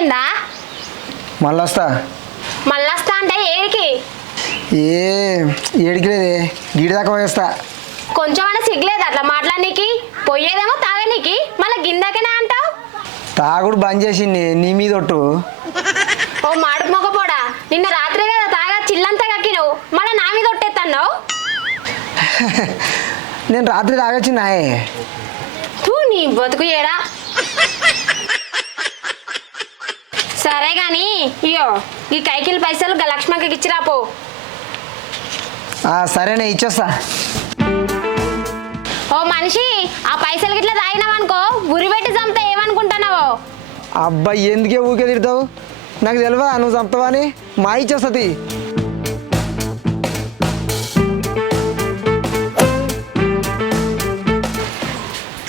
ఏమైందా? మళ్ళొస్తా. మళ్ళొస్తా అంటే ఏడికి? ఏడికి లేదే, గీడి దాకా పోయేస్తా. కొంచెమైనా సిగ్గులేదు అట్లా మాట్లాడనీకి? పోయేదేమో తాగనీకి, మళ్ళీ గిందాకనే అంటావు. తాగుడు బంద్ చేసింది నీ మీద ఒట్టు. ఓ మాడుకు మొగపోడా, నిన్న రాత్రి కదా తాగా చిల్లంతా కక్కినవు, మళ్ళీ నా మీద ఒట్టేస్తున్నావు. నేను రాత్రి తాగొచ్చినాయే. తూ నీ బతుకు ఏడా. సరే గాని ఇయో ఈ కైకిల్ పైసలు లక్ష్మకి ఇచ్చిరాపో. సరేనే ఇచ్చేస్తా. ఓ మనిషి, ఆ పైసలు గిట్లా తాగినావనుకో ఉరి పెట్టి చంపుతా ఏమనుకుంటున్నావో. అబ్బాయి ఎందుకే ఊకే తిడతావు? నాకు తెలియదా నువ్వు చంపుతావా అని? మా ఇచ్చేస్తుంది.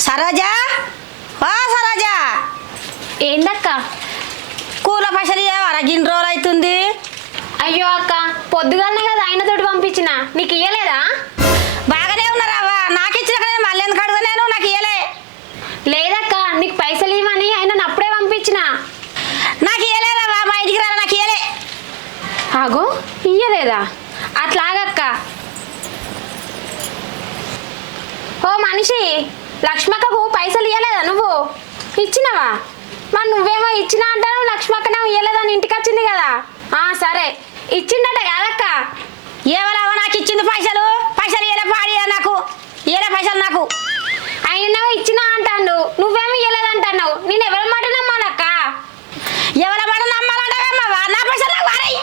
సరోజా, ఓ సరోజా, ఏందక్క? కూల పైసలు ఇవ్వరా? గిన్ని రోజులు అవుతుంది. అయ్యో అక్క, పొద్దుగానే కదా ఆయనతోటి పంపించిన, నీకు ఇయ్యలేదా? బాగానే ఉన్నారావా? నాకు ఇచ్చిన నేను మళ్ళీ ఎందుకు అడుగు? నేను నాకు ఇయ్యలే. లేదక్క, నీకు పైసలు ఇవ్వని ఆయన అప్పుడే పంపించిన. నాకు ఇయ్యలేరావా? మా ఇంటికి రారా, నాకు ఇయ్యలే. ఆగో, ఇయ్యలేదా? అట్లాగక్క. ఓ మనిషి, లక్ష్మక్కకు పైసలు ఇయ్యలేదా నువ్వు? ఇచ్చినవా? మరి నువ్వేమో ఇచ్చినా అంటావు, లక్ష్మక్కనేమో ఇయ్యలేదని ఇంటికి వచ్చింది కదా. సరే, ఇచ్చిందట కాదక్క. ఏవరావా నాకు ఇచ్చింది పైసలు? పైసలు ఇయ్యలే, పాడి నాకు ఇయ్యలే పైసలు. నాకు ఆయనేమో ఇచ్చినా అంటాను, నువ్వేమో ఇయ్యలేదంటున్నావు. నేను ఎవరి మాట నమ్మాలక్క? ఎవరి మాట నమ్మాలంటావేమవా? నా పైసలు నాకు వారాయి.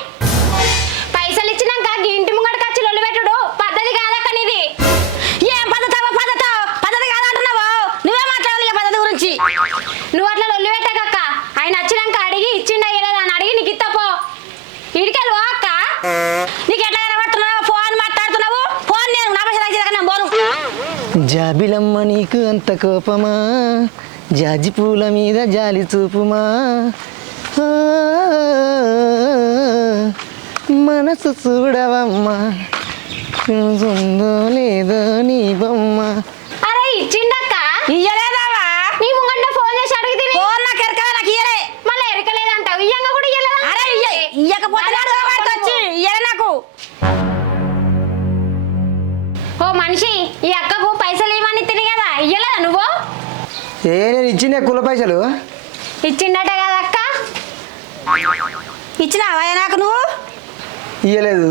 పైసలు ఇచ్చినాక ఇంటి ముంగడికి వచ్చి లొల్లి పెట్టుడు పద్ధతి కాదక్క నీది. ఏం పద్ధతి కాదంటున్నావు? నువ్వే మాట్లాడాలి పద్ధతి గురించి. నువ్వు అట్లా లొల్లి పెట్టకక్క. ఆయన వచ్చినాక అడిగి ఇచ్చిండా ఇయ్యలేదా అని అడిగి నీకు ఇత్తపో. ఇడికెళ్ళు అక్క. నీకు ఎట్లా కనబడుతున్నావు? ఫోన్ మాట్లాడుతున్నావు. ఫోన్ నేను నా పైసలు వచ్చేదాకా నేను పోను. జాబిలమ్మ నీకు అంత కోపమా? జాజి పూల మీద జాలి చూపుమా? మనసు చూడవమ్మా, ఉందో లేదో నీ బొమ్మ. అరే ఇచ్చిండక్క. ఇయ్యలేదావా? నీ ముంగంట ఫోన్ చేసి అడిగితే ఫోన్ నాకు ఎరకలే, నాకు ఇయ్యలే. మళ్ళీ ఎరకలేదంటావు. ఇయ్యంగా కూడా ఇయ్యలేదా? అరే ఇయ్యకపోతే వచ్చి ఇయ్యలే నాకు. ఓ మనిషి, ఈ అక్కకు పైసలు ఇవ్వని తిని కదా, ఇయ్యలేదా నువ్వు? నేను ఇచ్చిండే కుల పైసలు. ఇచ్చిండట కదా అక్క. ఇచ్చినావా నాకు? నువ్వు ఇయ్యలేదు.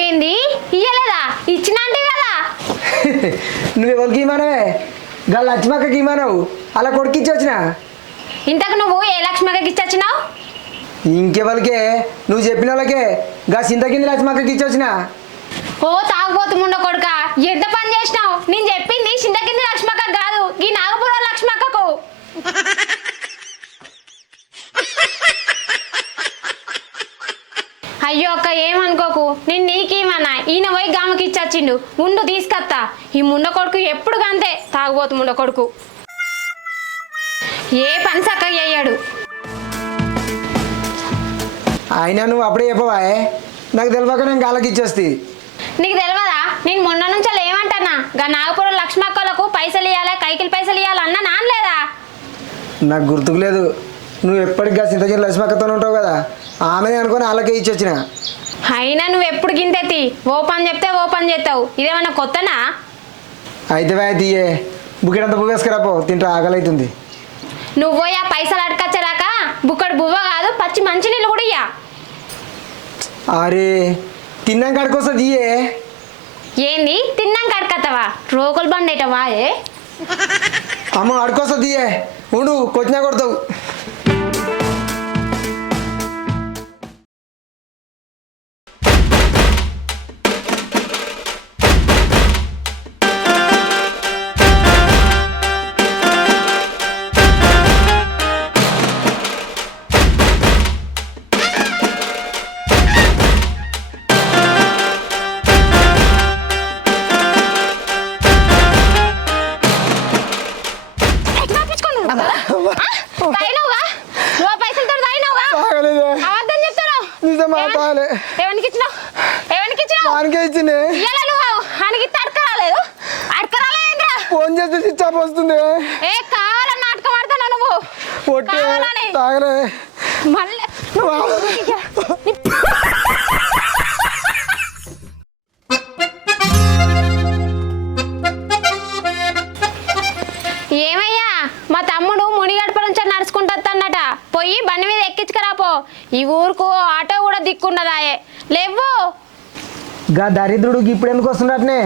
ఏంది ఇయ్యలేదా? ఇచ్చినా అంటే కదా. నువ్వెవరికి ఇమానవే? గా లక్ష్మక్కకి ఇమానవు, అలా కొడుకిచ్చి వచ్చిన. ఇంతకు నువ్వు ఏ లక్ష్మక్కకి ఇచ్చొచ్చినావు? ఇంకెవరికే? నువ్వు చెప్పిన వాళ్ళకే. గా సింతకింది లక్ష్మక్కకి ఇచ్చి వచ్చిన. ఓ తాగుబోతు ముండ కొడుక, ఎంత పని చేసినావు? నేను చెప్పింది చింతకింది లక్ష్మక్క కాదు, ఈ నాగపురం లక్ష్మక్కకు. అయ్యో అక్క, ఏమనుకోకు. నేను నీకేమన్నా, ఈయన పోయి గామకి ఇచ్చొచ్చిండు. ముందు తీసుకొస్తా. ఈ ముండ కొడుకు ఎప్పుడు కంతే తాగుబోతు ముండ కొడుకు. ఏ పని చక్కగా అయ్యాడు. అయినా నువ్వు అప్పుడే చెప్పవా? నాకు తెలియక నేను గాలకి ఇచ్చేస్తి. నీకు తెలియదా? నేను మొన్న నుంచి అలా ఏమంటానా, గా నాగపురం లక్ష్మక్కలకు పైసలు ఇవ్వాలి, కైకిలు పైసలు ఇవ్వాలి అన్న నానలేదా? నాకు గుర్తుకు లేదు. నువ్వు ఎప్పటికి సింతగిరి లక్ష్మక్కతో ఉంటావు కదా, ఆమె అనుకుని వాళ్ళకే ఇచ్చి వచ్చిన. అయినా నువ్వు ఎప్పుడు గింతెత్తి ఓ పని చెప్తే ఓ పని చేస్తావు. ఇదేమన్నా కొత్తనా? అయితే తీయే బుక్కెడంత బువ్వేసుకురాపో, తింటా ఆకలి అవుతుంది. నువ్వు పోయి ఆ పైసలు అడకచ్చరాక బుక్కడు బువ్వ కాదు, పచ్చి మంచినీళ్ళు కూడా ఇయ్యా. అరే తిన్నాక అడుకొస్తా తీయే. ఏంది తిన్నాక అడకత్తవా? రోగులు బండేటవా? అమ్మ అడుకొస్తా తీయే, ఉండు కొచ్చినా కొడతావు. ఫోన్ చేస్తే స్విచ్ ఆఫ్ వస్తుంది. ఏ కావాలని నాటకం ఆడతానా నువ్వు? ఒట్టే కావాలని. తాగలే మళ్ళీ ఏమయ్యా మా తమ్ముడు మునిగడప నుంచి నడుచుకుంటన్నట పోయి బండి మీద ఎక్కించుకురాపో ఈ ఊరుకు ఆటో కూడా దిక్కుండదాయే లేవు గా దరిద్రుడికి ఇప్పుడు ఎందుకు వస్తున్నట్నే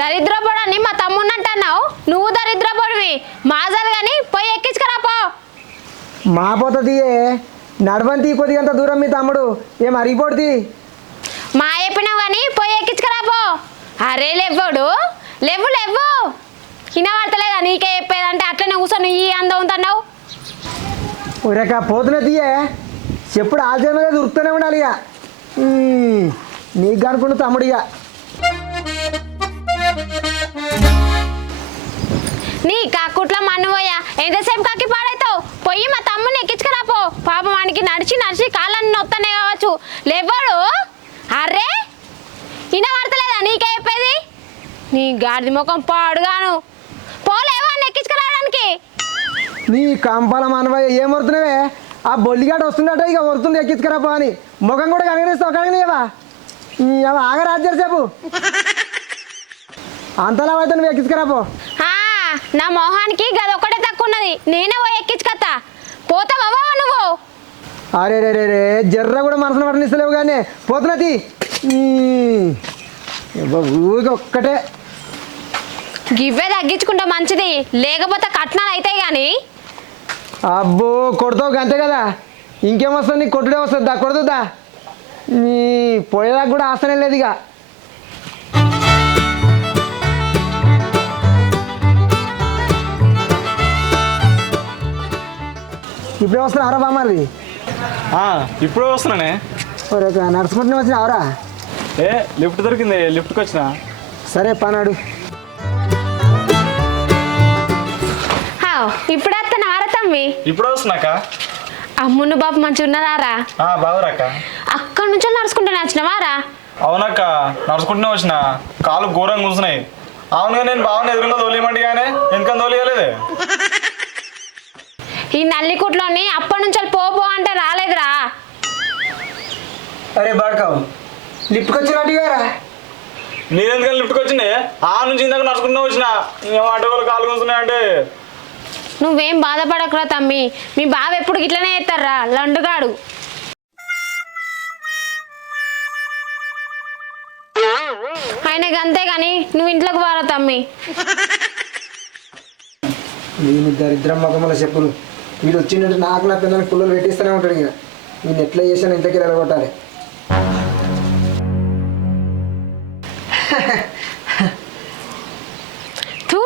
దరిద్రపడని మా తమ్ముడిని అంటున్నావు నువ్వు దరిద్రపడివి మాజాలు కానీ పోయి ఎక్కించుకురాపో మా పోతుంది నడవంతి కొద్దిగా అంత దూరం మీ తమ్ముడు ఏం అరిగిపోతుంది మా చెప్పినావు కానీ పోయి ఎక్కించుకురాపో అరే లేవ్వడు లేవు లేవు వినబడతలేదా నీకే చెప్పేదంటే అట్లనే కూర్చొని ఈ అందం ఉంటున్నావు ఒరేక పోతున్నా తీయే చెప్పుడు ఆచరణగా దొరుకుతూనే ఉండాలి ఇక నీకు అనుకున్న తమ్ముడు ఇక నీ కాకుట్ల మన్నుపోయా ఎంతసేపు కాకి పాడైతావు పొయ్యి మా తమ్ముని ఎక్కించుకురాపో పాపం వానికి నడిచి నడిచి కాళ్ళని నొత్తనే కావచ్చు లేవ్వడు అర్రే వినబడతలేదా నీకే చెప్పేది నీ గాడిది ముఖం పాడుగాను పోలేవా ఎక్కించుకురావడానికి నీ కంపాల మనవయ్య ఏం వరుతున్నావే ఆ బొల్లిగాడు వస్తుందట ఇక వరుతుంది ఎక్కించుకురాపో అని ముఖం కూడా కనగరిస్తావు కనగనివా ఆగరాజ్యారు చెప్పు అంతలా అయితే నువ్వు ఎక్కించుకురాపో నా మొహానికి గది ఒక్కటే తక్కువ ఉన్నది నేనే పోయి ఎక్కించుకత్తా పోతావా నువ్వు అరే రే రే రే జర్ర కూడా మనసును పట్టనిస్తలేవు కానీ పోతున్నది ఊరికి ఒక్కటే గివ్వే తగ్గించుకుంటే మంచిది లేకపోతే కట్నాలు అవుతాయి కానీ అబ్బో కొడతావు అంతే కదా ఇంకేం వస్తుంది నీకు కొట్టుడే వస్తుంది దా కొడుతుందా నీ పోయేదాకా కూడా ఆసనే లేదు ఇక ఇప్పుడే వస్తున్నావురా బామ్మది ఇప్పుడే వస్తున్నానే నడుచుకుంటూనే వచ్చినావురా లిఫ్ట్ దొరికింది లిఫ్ట్కి వచ్చిన సరే పనాడు ఇప్పుడే వస్తున్నారా తమ్మి ఇప్పుడే వస్తున్నాక అమ్మును బాబు మంచిగా ఉన్నారా బాగురాక అక్కడి నుంచో నడుచుకుంటూనే వచ్చినవారా అవునక్క నడుచుకుంటూనే వచ్చిన కాలు ఘోరంగా కూర్చున్నాయి అవునుగా నేను బాగున్నా ఎదురుగా తోలేయమంటే కానీ ఎందుకని తోలియలేదే ఈ నల్లికుట్లోని అప్పటి నుంచి పో అంటే రాలేదురా అరే బాడకావు లిఫ్ట్కి వచ్చినట్టుగారా నేనెందుకని లిఫ్ట్కి వచ్చిండే ఆ నుంచి ఇందాక నడుచుకుంటూ వచ్చిన ఆటో కాలు కూర్చున్నాయి అంటే నువ్వేం బాధపడకురా తమ్మి మీ బావ ఎప్పుడు ఇట్లనే చేస్తారా లండుగాడు ఆయనకి అంతే కానీ నువ్వు ఇంట్లోకి వారా తమ్మి నేను దరిద్రం మొగమల చెప్పులు వీడు వచ్చినట్టు నాకు నా పిల్లలకి పుల్లలు పెట్టిస్తూనే ఉంటాడు ఇక నేను ఎట్లా చేశాను ఇంతకీ వెళ్ళగొట్టాలి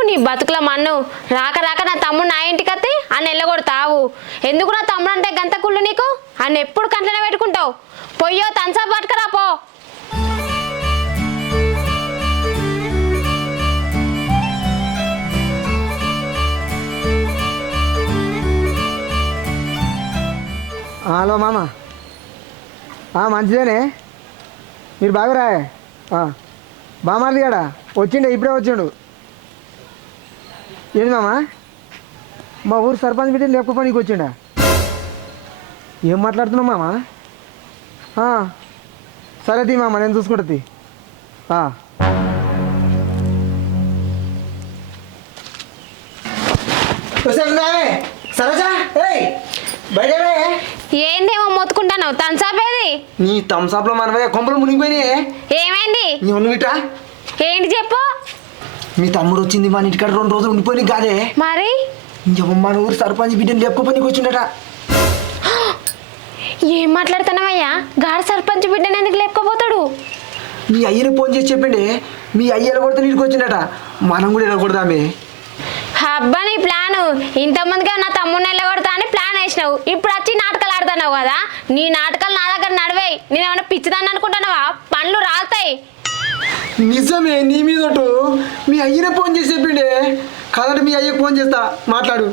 నీ బతుకుల మన్ను రాక రాక నా తమ్ముడు నా ఇంటికి వస్తే అన్న వెళ్ళగొడతావు ఎందుకు నా తమ్ముడు అంటే గంత కుళ్ళు నీకు అన్న ఎప్పుడు కంట్లోనే పెట్టుకుంటావు పొయ్యో తంచా పట్టుకురా పో హలో మామ మంచిదేనే మీరు బాగురా బామారది కాడా వచ్చిండే ఇప్పుడే వచ్చిండు ఏంటి మామ మా ఊరు సర్పంచ్ బిడ్డ లేపు పనికి వచ్చిండా ఏం మాట్లాడుతున్నావు మామ సరే తీ మామ నేను చూసుకుంటుంది సరోజా బయటవే ఏందేమో మొత్తుకుంటాను తంచాపేది నీ థమ్సాప్లో మనవే కొంపలు మునిగిపోయినాయి ఏమైంది నీ ఉన్నవిటా ఏంటి చెప్పు మీ తమ్ముడు వచ్చింది మన ఇంటికాడ 2 రోజులు ఉండిపోయి కాదే మరి మన ఊరు సర్పంచ్ బిడ్డను లేపుకోపనికి వచ్చిండట ఏం మాట్లాడుతున్నావయ్యా గాడి సర్పంచ్ బిడ్డను ఎందుకు లేపుకోపోతాడు మీ అయ్యని ఫోన్ చేసి చెప్పండి మీ అయ్య కొడితే నీటికి వచ్చిండట మనం కూడా వెళ్ళకూడదామే అబ్బా నీ ప్లాను ఇంతమందిగా నా తమ్ముడిని వెళ్ళగొడతా అని ప్లాన్ వేసినావు ఇప్పుడు వచ్చి నాటకాలు ఆడుతున్నావు కదా నీ నాటకాలు నా దగ్గర నడివాయి నేను ఏమైనా పిచ్చిదాన్ని అనుకుంటున్నావా పనులు రాలుతాయి నిజమే నీ మీద మీ అయ్యనే ఫోన్ చేసి చెప్పిండే కాదంటే మీ అయ్యకు ఫోన్ చేస్తా మాట్లాడు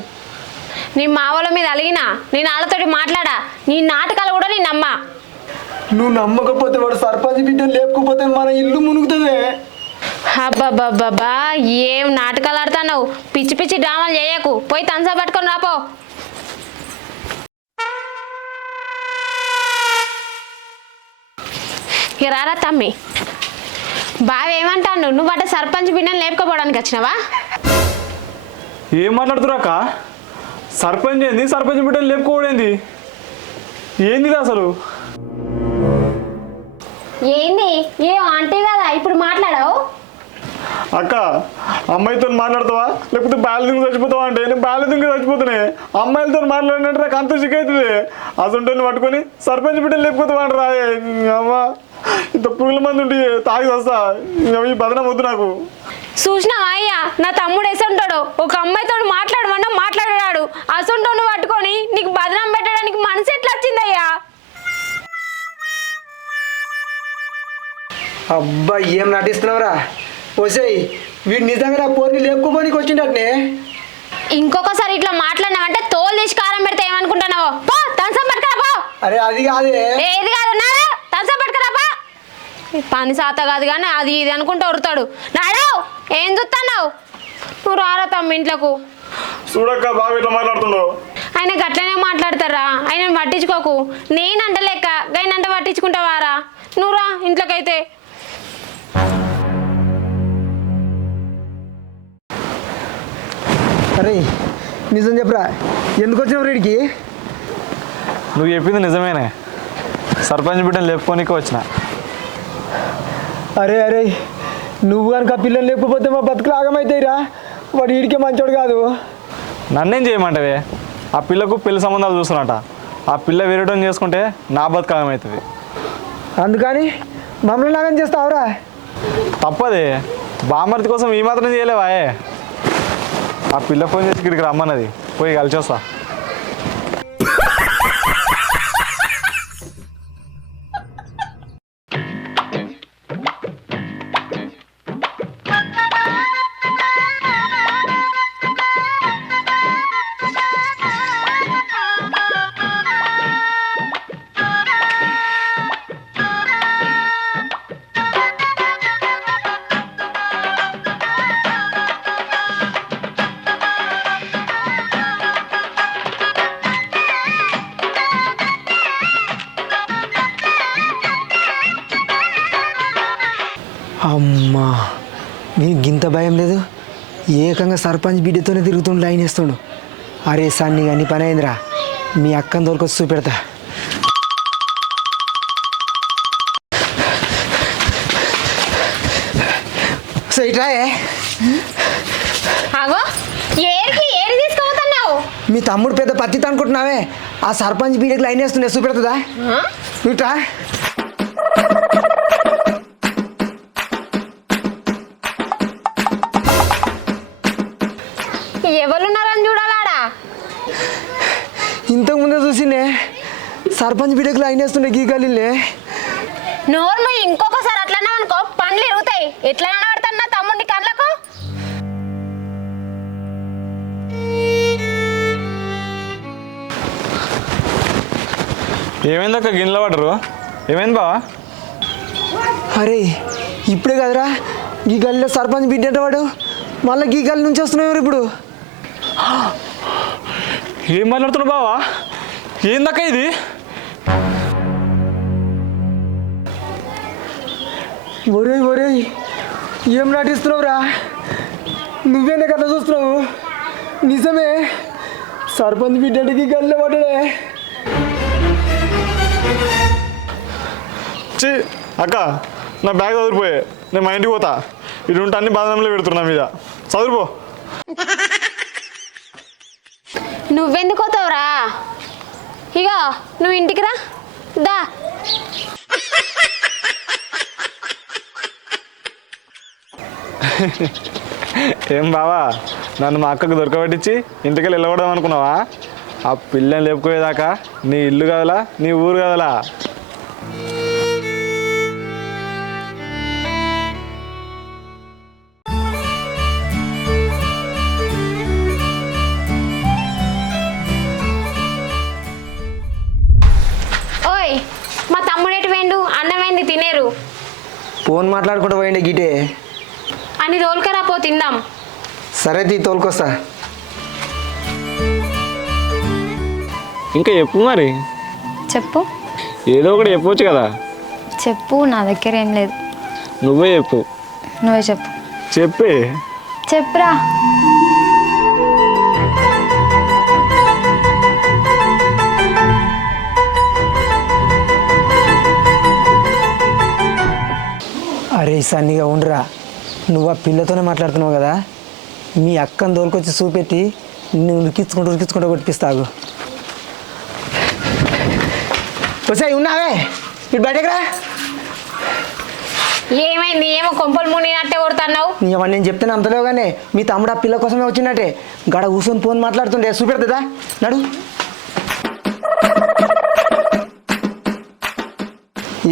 నీ మావల మీద అలిగినా నేను వాళ్ళతోటి మాట్లాడా నీ నాటకాలు కూడా నేను నమ్మా నువ్వు నమ్మకపోతే వాడు సర్పంచ్ బిడ్డను లేపుకోపోతే మన ఇల్లు మునుగుతుంది అబ్బబ్బబ్బబ్బా ఏం నాటకాలు ఆడుతున్నావు, పిచ్చి పిచ్చి డ్రామాలు చేయకు, పోయి తంసా పట్టుకొని రాపో. ఇక రారా తమ్మి, బావ ఏమంటాను, నువ్వు అట సర్పంచ్ బిడ్డను లేపుకోపోవడానికి వచ్చినావా? ఏం మాట్లాడుతురాక? సర్పంచ్ ఏంది, సర్పంచ్ బిడ్డలు లేపుకోవడేంది, ఏంది ఇది అసలు? ఏంది ఏం అంటే కదా ఇప్పుడు మాట్లాడావు? అక్క, అమ్మాయితో మాట్లాడతావా లేకపోతే బాల్యంగా చచ్చిపోతావా అంటే నేను బాల్యంగా చచ్చిపోతున్నాయి. అమ్మాయిలతో మాట్లాడినట్టు నాకు అంత సిగ్గవుతుంది. అసలు పట్టుకొని సర్పంచ్ బిడ్డలు లేకపోతావా అంటారా? అమ్మా, ఇంత పురుగుల మంది ఉంటే తాగి వస్తా, ఈ బదనం వద్దు నాకు. చూసినావా అయ్యా, నా తమ్ముడు ఎసంటాడు, ఒక అమ్మాయితో మాట్లాడమన్నా మాట్లాడాడు, అసంటోను పట్టుకొని నీకు బదనం పెట్టడానికి మనసు ఎట్లా వచ్చిందయ్యా? అబ్బా ఏం నటిస్తున్నావురా? వసేయ్, వీడు నిజంగా నా పోర్ని లేపుకోపోనికి వచ్చిండటనే. ఇంకొకసారి ఇట్లా మాట్లాడినావంటే తోలు తీసి కారం పెడితే ఏమనుకుంటున్నావో? పో తంసం పట్టుకురా పో. అరే అది కాదే. ఏది కాదు నాడు, తంసం పట్టుకురా పో. పని సాత కాదు కానీ అది ఇది అనుకుంటూ వరుతాడు. నాడు ఏం చూస్తున్నావు? నువ్వు రారా తమ్మి ఇంట్లోకు. చూడక్క బాగా ఇట్లా మాట్లాడుతుండవు. ఆయన గట్లనే మాట్లాడతారా, ఆయన పట్టించుకోకు. నేనంట లెక్క గైనంట పట్టించుకుంటావారా? నువ్వు రా ఇంట్లోకైతే. అరే నిజం చెప్పరా, ఎందుకు వచ్చినావు వీడికి? నువ్వు చెప్పింది నిజమేనే, సర్పంచ్ బిడ్డను లేపుకోనికే వచ్చిన. అరే అరే, నువ్వు కనుక పిల్లలు లేకపోతే మా బతుకులు ఆగమవుతాయిరా. వాడు వీడికే మంచోడు కాదు. నన్నేం చేయమంటావే? ఆ పిల్లకు పెళ్లి సంబంధాలు చూస్తున్నట. ఆ పిల్ల విరటం చేసుకుంటే నా బతుకాలం అవుతుంది. అందుకని మమ్మల్ని నాగం చేస్తావురా? తప్పదే, బామర్తి కోసం ఈ మాత్రం చేయలేవాయే. ఆ పిల్ల ఫోన్ చేసి ఇక్కడికి రమ్మన్నది, పోయి కలిసి వస్తా. అమ్మా, నీకు గింత భయం లేదు? ఏకంగా సర్పంచ్ బిడ్డతోనే తిరుగుతుండు, లైన్ వేస్తుండు. అరే సన్ని కానీ పని అయిందిరా, మీ అక్కని దొరకొచ్చి చూపెడతా. సైట్రాయే, ఆగో, ఏడు తీసుకుపోతున్నావు? మీ తమ్ముడు పెద్ద పత్తి అనుకుంటున్నావే? ఆ సర్పంచ్ బిడ్డకి లైన్ వేస్తుండే, చూపెడుతుందా? ఇట్రా. ఎవరున్నారని చూడాలాడా? ఇంతకు ముందే చూసిండే, సర్పంచ్ బిడ్డకి లైన్ వేస్తుండే గీ గల్లీలే. నోర్మ ఇంకొకసారి అట్లనే అనుకో, పండ్లు ఇరుగుతాయి. ఎట్లా కనబడతాను నా తమ్ముడిని కళ్ళకు? ఏమైంది అక్క, గిన్నెల పడరు? ఏమైంది బావా? అరే ఇప్పుడే కదరా ఈ గల్లీలో సర్పంచ్ బిడ్డ అంటే వాడు, మళ్ళీ గీ గల్లీ నుంచి వస్తున్నావు ఇప్పుడు. ఏం మాట్లాడుతున్నావు బావా? ఏందక్క ఇది? ఒరేయ్ ఒరేయ్, ఏం నటిస్తున్నావురా? నువ్వేందుకు అట్లా చూస్తున్నావు? నిజమే, సర్పంచ్ బిడ్డ అంటే గీ గల్లీలో పడ్డాడే. చి అక్క, నా బ్యాగ్ చదువుపోయే, నేను మా ఇంటికి పోతా. ఇటు ఉంటే అన్ని బాధంలో పెడుతున్నా మీద. చదువుపో. నువ్వెందుకు పోతావురా? ఇక నువ్వు ఇంటికి రా, దా. ఏం బావా, నన్ను మా అక్కకు దొరకబెట్టించి ఇంటికి వెళ్ళకూడదాం అనుకున్నావా? ఆ పిల్లని లేపుకోయేదాకా నీ ఇల్లు కదలా, నీ ఊరు కదలా. ఓయ్, మా తమ్ముడు ఎటు పోయిండు? అన్నమైంది తినేరు. ఫోన్ మాట్లాడుకుంటూ పోయిండే గిటే. అని రోల్కరా పో తిందాం. సరే తీ తోలుకొస్తా. ఇంకా చెప్పు మరి, చెప్పు ఏదో ఒకటి చెప్పవచ్చు కదా. చెప్పు, నా దగ్గర ఏం లేదు. నువ్వే చెప్పు. నువ్వే చెప్పు. చెప్పే. చెప్పురా. అరే సన్నిగా ఉండరా, నువ్వు ఆ పిల్లతోనే మాట్లాడుతున్నావు కదా, మీ అక్కని దోలుకొచ్చి చూపెట్టి నువ్వు ఉరికించుకుంటూ కొట్టిస్తాగు. వచ్చాయి ఉన్నావే, ఇటు బయటకు రా. ఏమైంది? ఏమో కొంపలు మునిగినట్టే కొడుతున్నావు. నేను చెప్తే అంతలేవు కానీ మీ తమ్ముడు ఆ పిల్ల కోసమే వచ్చినట్టే గడ కూర్చొని ఫోన్ మాట్లాడుతుంటే చూపెడుతుందా నడు.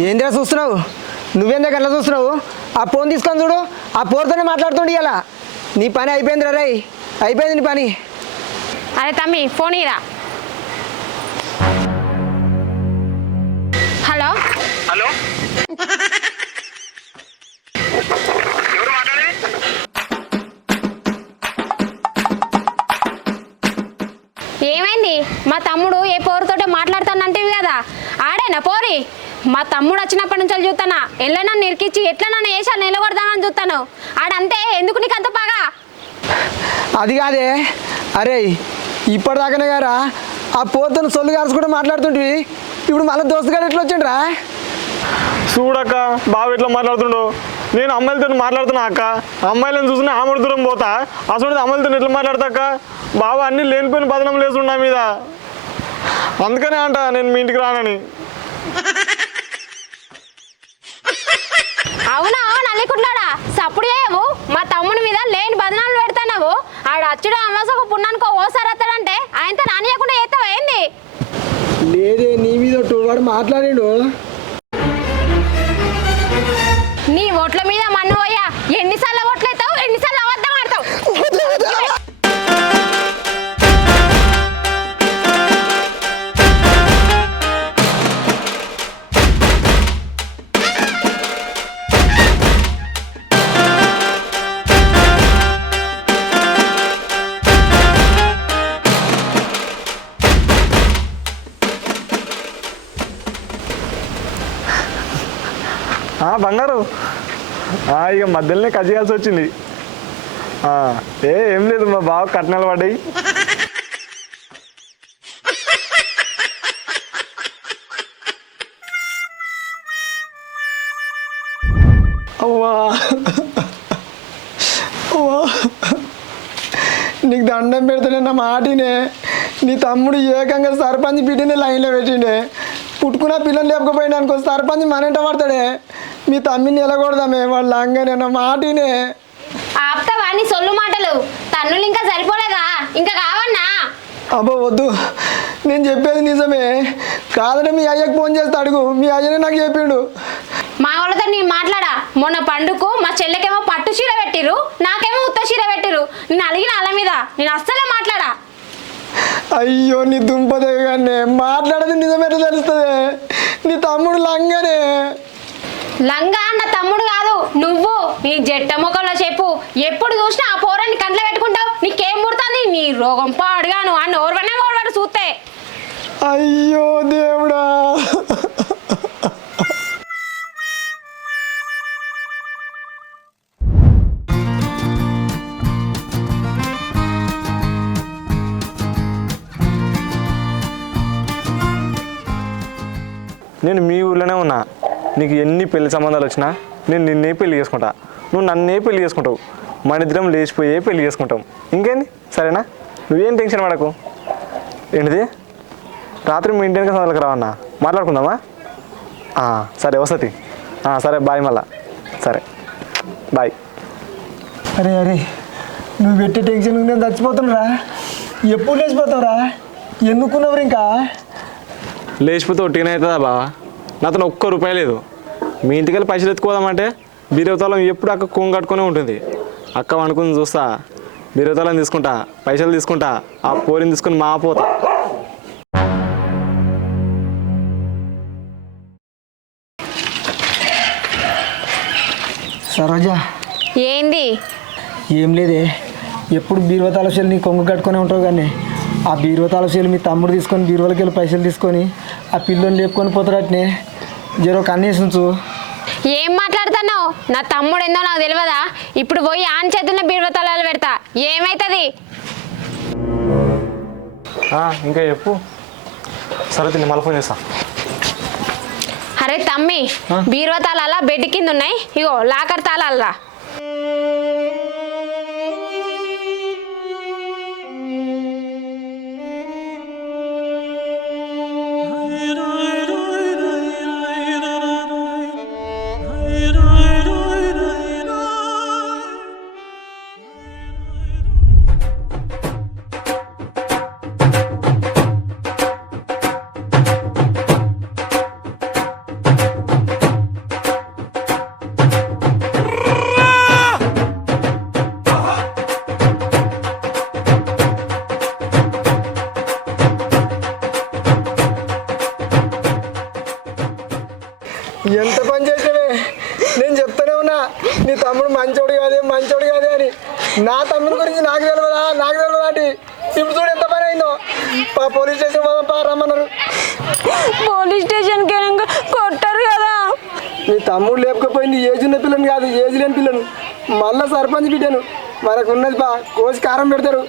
ఏంద్రా చూస్తున్నావు? నువ్వేందే గట్లా చూస్తున్నావు? ఆ ఫోన్ తీసుకొని చూడు, ఆ పోరుతోనే మాట్లాడుతుండే ఇలా. నీ పని అయిపోయింది రా, అయిపోయింది నీ పని. అరే తమ్మి ఫోన్ ఇరా. హలో హలో, ఎవరు మాట్లాడేది? ఏమైంది? మా తమ్ముడు ఏ పోరుతోటే మాట్లాడతానంటివి కదా, ఆడేనా పోరి? మా తమ్ముడు వచ్చినప్పటి నుంచి చూస్తానా ఎట్లా నిరికిచ్చి ఎట్లా నన్ను వేసాను నిలబడదామని చూస్తాను. ఆడంతే ఎందుకు నీకు అంత బాగా? అది కాదే, అరే ఇప్పటిదాకానే గారా ఆ పోరుతో సొల్లు గారుచుకుంటూ మాట్లాడుతుంటివి, ఇప్పుడు మళ్ళీ దోస్తుగాడు ఎట్లా వచ్చిండ్రా? చూడక్క బావ ఎట్లా మాట్లాడుతుండో. నేను అమ్మాయిలతో మాట్లాడుతున్నా అక్క, అమ్మాయిలను చూసినా ఆమె దూరం పోతా, అసలు అమ్మాయిలతో ఎట్లా మాట్లాడతా అక్క? బావ అన్ని లేనిపోయిన బదనం లేచుండా మీద, అందుకనే అంట నేను మీ ఇంటికి రానని. అవునా నల్లికుట్లాడా, సప్పుడు చేయవు. మా తమ్ముడి మీద లేని బదనాలు పెడతావు. ఆడ అచ్చుడు అమాసకు పున్నానుకో ఓసారి వస్తాడంటే ఆయనతో నానియకుండా చేస్తావా ఏంది? లేదే, నీ మీద వాడు మాట్లాడిండు. నీ ఓట్ల మీద మన్ను పోయా, ఎన్నిసార్లు ఓట్లు అవుతావు, ఎన్నిసార్లు అబద్ధం ఆడతావు. బంగారు, ఇక మధ్యలోనే కట్ చేయాల్సి వచ్చింది. ఏం లేదు, మా బావ కట్నాలు పడ్డాయి. అవ్వా అవ్వా, నీకు దండం పెడితేనే నా మాటినే. నీ తమ్ముడు ఏకంగా సర్పంచ్ బిడ్డనే లైన్లో పెట్టిండే. పుట్టుకున్న పిల్లలు లేకపోయినా అనుకో సర్పంచ్ మనంట పడతాడే. మీ తమ్మిని ఎలగొడదామే వాళ్ళు అంగనే నా మాటినే. ఆపుతావా నీ సొల్లు మాటలు? తన్నులు ఇంకా సరిపోలేదా? ఇంకా కావన్నా? అబ్బో వద్దు, నేను చెప్పేది నిజమే. కాదంటే మీ అయ్యకు ఫోన్ చేస్తే అడుగు, మీ అయ్యనే నాకు చెప్పిండు. మా వాళ్ళతో నేను మాట్లాడా. మొన్న పండుగకు మా చెల్లెకేమో పట్టు చీర పెట్టిరు, నాకేమో ఉత్త చీర పెట్టిరు. నేను అలిగిన అల్ల మీద నేను అస్సలే మాట్లాడా. అయ్యో నీ దుంపదేగానే మాట్లాడేది నిజమేట తెలుస్తుంది. నీ తమ్ముడు లంగనే. లంగా అన్న తమ్ముడు కాదు నువ్వు. నీ జట్ట ముఖంలో చెప్పు, ఎప్పుడు చూసినా ఆ పోరాన్ని కంట్లో పెట్టుకుంటావు. నీకేం పుడుతుంది? నీ రోగం పాడుగాను ఆ నోరువనే ఓడవాడు చూస్తే. అయ్యో దేవుడా. నేను మీ ఊర్లోనే ఉన్నా, నీకు ఎన్ని పెళ్లి సంబంధాలు వచ్చినా నేను నిన్నే పెళ్లి చేసుకుంటా, నువ్వు నన్నే పెళ్లి చేసుకుంటావు. మన ఇద్దరం లేచిపోయే పెళ్లి చేసుకుంటాం. ఇంకేంది? సరేనా? నువ్వేం టెన్షన్ పడకు. ఏంటిది? రాత్రి మీ ఇంటి సందర్లకు రావన్నా, మాట్లాడుకుందామా? సరే వసతి. సరే బాయ్, మళ్ళా సరే బాయ్. అరే అరే, నువ్వు పెట్టే టెన్షన్ నేను చచ్చిపోతున్నా. ఎప్పుడు లేచిపోతావురా? ఎందుకున్నావు ఇంకా? లేచిపోతే ఒట్టిగానే అవుతుందా బావా? నాతో ఒక్క రూపాయి లేదు. మీ ఇంటికి వెళ్ళి పైసలు ఎత్తుకోదామంటే బీరవతాలం ఎప్పుడు అక్క కొంగు కట్టుకునే ఉంటుంది. అక్క వండుకుని చూస్తా, బీరవతాలం తీసుకుంటా, పైసలు తీసుకుంటా, ఆ పోరిని తీసుకుని మా పోతా. సరోజా, ఏంది? ఏం లేదే, ఎప్పుడు బీరువా తాలశాలు నీ కొంగు కట్టుకొని ఉంటావు కానీ ఆ బీరువా తాలశాలు మీ తమ్ముడు తీసుకొని బీరువాలకి వెళ్ళి పైసలు తీసుకొని ఆ పిల్లని లేపుకొని పోతాడటనే. జరో కన్నేసి ఉంచు. ఏం మాట్లాడుతున్నావు? నా తమ్ముడు ఏందో నాకు తెలియదా? ఇప్పుడు పోయి ఆన్ చేతుల్లో బీరువతలాలు పెడతా, ఏమైతుంది? ఇంకా చెప్పు. సరే తిని మళ్ళీ ఫోన్ చేస్తా. అరే తమ్మి, బీరువా తాళాల బెడ్ కింద ఉన్నాయి, ఇగో లాకర్ తాళాలరా. ఎంత పని చేసినవే, నేను చెప్తానే ఉన్నా నీ తమ్ముడు మంచోడు కాదే మంచోడు కాదే అని. నా తమ్ముడి గురించి నాకు తెలియదా అంటే ఇప్పుడు చూడు ఎంత పని అయిందో. పోలీస్ స్టేషన్ పోదాం రమ్మన్నారు. పోలీస్ స్టేషన్కి కొట్టారు కదా. నీ తమ్ముడు లేకపోయింది ఏజ్ ఉన్న పిల్లని కాదు, ఏజ్ లేని పిల్లను. మళ్ళీ సర్పంచ్ బిడ్డను, మనకున్నది కోసి కారం పెడతారు.